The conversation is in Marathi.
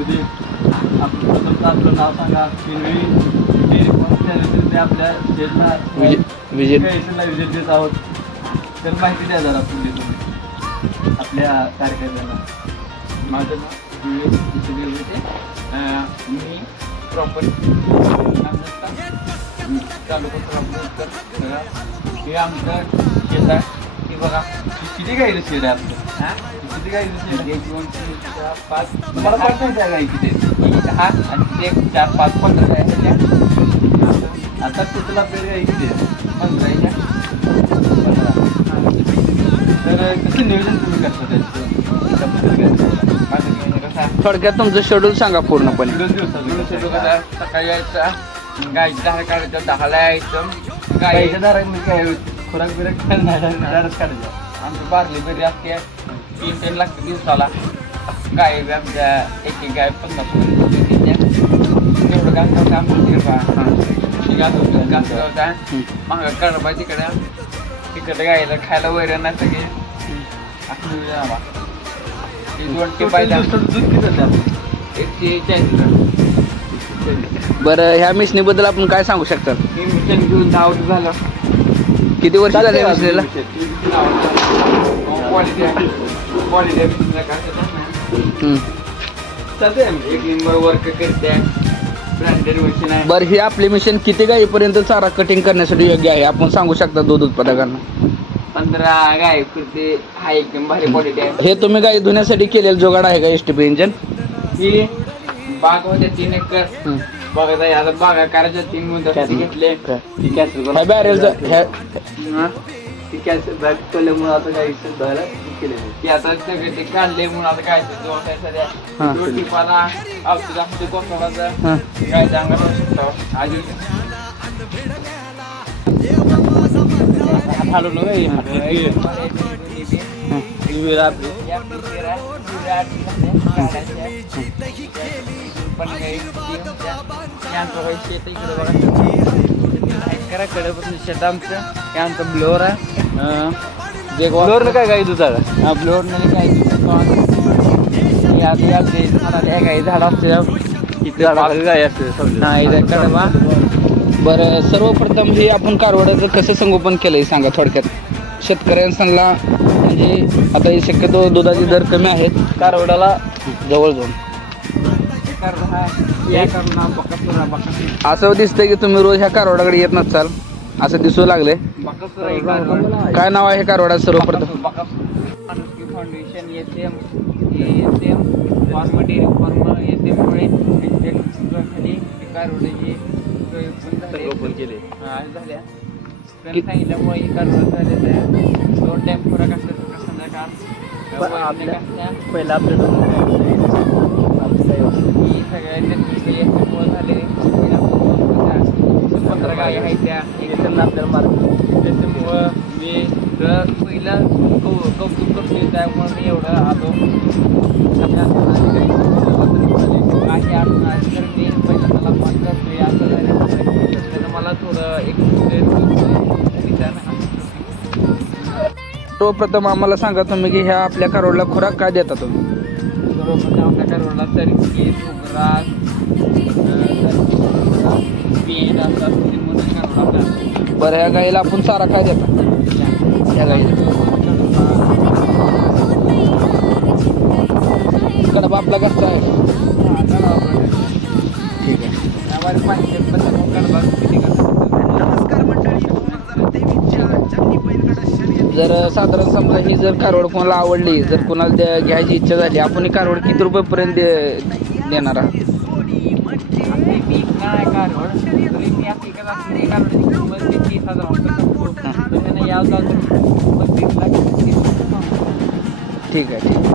म्हणजे आपण प्रथमतः आपलं नाव सांगा ते आपल्या शेतला विजिट विजिट देत आहोत तर माहिती द्या जरा तुम्ही आपल्या कार्यक्रमाला. माझं नाव मी प्रॉपर तालुका हे आमचं शेत आहे. हे बघा किती गाईचं शेड आहे आपलं? हां किती गाईचं शेड आहे? 1 2 3 4 5 मला पाच नाही त्या गाईची ते 10 आणि 1 4 5 15 आहे. आता कुठला पेड गाईची ते 15 आहे. तर कसं नियोजन तुम्ही करता त्याचं? माझं घेऊन कसं थोडक्यात तुमचं शेड्यूल सांगा पूर्णपणे. दोन दिवसाचं कसं सकाळी यायचं गाईची धार काढायचं 10ला यायचं गाईच्या दारामध्ये काय खुराक बिराक काय नाही दारच काढायचं. आमची बारली बेरी असते 3 लागते दिवसाला. गाय बी आमच्या एक गाय 50 तेवढं घालतं आमचं होता महागा कडबा तिकडे गायला खायला वैरण नाही सगळे असं 2 टिपायला दूध किती जातं? 140. बरं ह्या मिशनीबद्दल आपण काय सांगू शकता? मी मिशन घेऊन 10 वर्ष झालं. किती वर्ष झाले मिशनीला? चालतंय एक नंबर वर्क करते. ब्रँडेड मशीन आहे. बरं ही आपली मिशन किती गाईपर्यंत चारा कटिंग करण्यासाठी योग्य आहे आपण सांगू शकता दूध उत्पादकांना? 15 गाय फिरते. हा एकदम भारी क्वालिटी आहे. हे तुम्ही गाई धुण्यासाठी केलेलं जोगाड आहे का एसटीपी इंजन? ही बाग होते 3 एकर बघा आता बागा करायच्या 3 मुद्दे घेतले. ह्या बॅरेलचं ह्या ती कॅन्सर बॅग पडल्यामुळे आता गाईचं धुवायला केलेलं की आता सगळे ते काढले म्हणून आता काय जोड काय सध्या हां. टिपाला औषधामध्ये कोसळायचं हां. काय चांगलं होऊ शकतो. अजून हात हलवलं गाई कडे शेत आमचं हे आमचं ब्लोअर आहे. जे फ्लोअरनं काय गाई दुधाला हा ब्लोअरने काय काही झाड असते किती झाडाखाली गाई असते समजा. नाही कडबा. बरं सर्वप्रथम हे आपण कारवड्याचं कसं संगोपन केलंय सांगा थोडक्यात शेतकऱ्यांना. म्हणजे आता हे शक्यतो दुधाचे दर कमी आहेत कारवड्याला जवळ जाऊन असं दिसतंय की तुम्ही रोज ह्या कारवड्याकडे येत नसाल असं दिसू लागले. काय नाव आहे कारवड्याचं सर्वप्रथम? Foundation SM farm dairy farm एसएममुळे खाली कारवड्याची संगोपन केले. झाल्या सांगितल्यामुळे ही कारवड झालेलं आहे. 2 टाइम खुराक असतं संध्याकाळ पहिला आपल्याला ही सगळ्या झाले 15 गाय आहेत त्या आपल्याला मार्ग त्याच्यामुळं मी तर पहिला कौतुक करतो त्यामुळे मी एवढं आलो. काही अडचण आली तर मी पहिला त्याला फोन करतो असं झालं त्यानं मला थोडं एक सर्वप्रथम आम्हाला सांगा तुम्ही की ह्या आपल्या कारवडला खुराक काय देता तुम्ही? सर्वप्रथम आपल्या कारवडला सरकी सुग्रास पेन असं म्हणून कारवडा. बरं ह्या गाईला आपण चारा काय देता? ह्या गाईला कडबा आपला घरचा आहे. ठीक आहे. जर साधारण समजा ही जर कारवड कोणाला आवडली जर कोणाला घ्यायची इच्छा झाली आपण ही कारवड किती रुपयेपर्यंत देणार आहात? ठीक आहे ठीक आहे.